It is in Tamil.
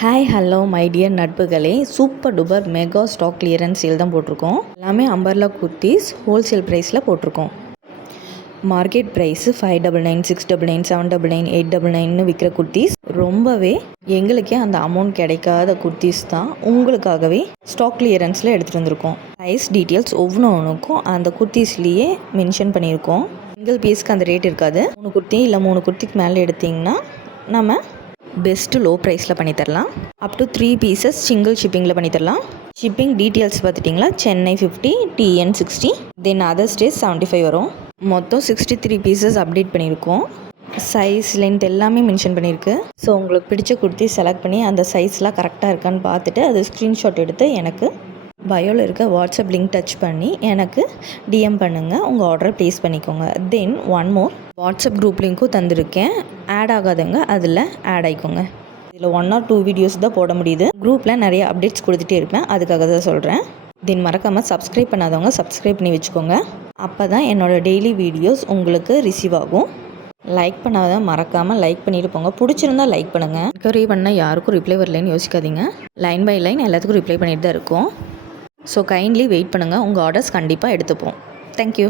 ஹாய் ஹலோ மை டியர் நட்புகளே, super duper mega stock clearance sale தான் போட்டிருக்கோம். எல்லாமே அம்பர்லா குர்த்திஸ் ஹோல்சேல் ப்ரைஸில் போட்டிருக்கோம். மார்க்கெட் ப்ரைஸு 599, 699, 799, 899 விற்கிற குர்த்திஸ் ரொம்பவே எங்களுக்கே அந்த அமௌண்ட் கிடைக்காத குர்த்திஸ் தான் உங்களுக்காகவே ஸ்டாக் கிளியரன்ஸில் எடுத்துகிட்டு வந்திருக்கோம். ப்ரைஸ் டீட்டெயில்ஸ் ஒவ்வொன்றுக்கும் அந்த குர்த்திஸ்லேயே மென்ஷன் பண்ணியிருக்கோம். சிங்கிள் பீஸ்க்கு அந்த ரேட் இருக்காது. 3 குர்த்தி இல்லை 3 குர்த்திக்கு மேலே எடுத்திங்கன்னா நம்ம பெஸ்ட்டு லோ ப்ரைஸில் பண்ணித்தரலாம். அப் டு 3 பீசஸ் சிங்கிள் ஷிப்பிங்கில் பண்ணித்தரலாம். ஷிப்பிங் டீட்டெயில்ஸ் பார்த்துட்டிங்களா, Chennai 50, TN 60, then other states 75 வரும். மொத்தம் 63 பீசஸ் அப்டேட் பண்ணியிருக்கோம். சைஸ் லென்த் எல்லாமே மென்ஷன் பண்ணியிருக்கு. ஸோ உங்களுக்கு பிடிச்ச குர்த்தி செலக்ட் பண்ணி அந்த சைஸ்லாம் கரெக்டாக இருக்கான்னு பார்த்துட்டு அது ஸ்க்ரீன்ஷாட் எடுத்து எனக்கு பயோவில் இருக்க வாட்ஸ்அப் லிங்க் டச் பண்ணி எனக்கு டிஎம் பண்ணுங்கள். உங்கள் ஆர்டரை ப்ளேஸ் பண்ணிக்கோங்க. தென் ஒன் மோர் வாட்ஸ்அப் குரூப் லிங்க்கும் தந்திருக்கேன். ஆட் ஆகாதவங்க அதில் ஆட் ஆகிக்கோங்க. இதில் 1 or 2 வீடியோஸ் தான் போட முடியுது. குரூப்பில் நிறைய அப்டேட்ஸ் கொடுத்துட்டே இருப்பேன், அதுக்காக தான் சொல்கிறேன். தென் மறக்காமல் சப்ஸ்கிரைப் பண்ணாதவங்க சப்ஸ்கிரைப் பண்ணி வச்சுக்கோங்க. அப்போ தான் என்னோடய டெய்லி வீடியோஸ் உங்களுக்கு ரிசீவ் ஆகும். லைக் பண்ணாத மறக்காமல் லைக் பண்ணிட்டு போங்க. பிடிச்சிருந்தா லைக் பண்ணுங்கள். என்கொயரி பண்ணால் யாருக்கும் ரிப்ளை வரலைன்னு யோசிக்காதீங்க. லைன் பை லைன் எல்லாத்துக்கும் ரிப்ளை பண்ணிட்டு தான் இருக்கும். ஸோ கைண்ட்லி வெயிட் பண்ணுங்கள். உங்கள் ஆர்டர்ஸ் கண்டிப்பாக எடுத்துப்போம். தேங்க்யூ.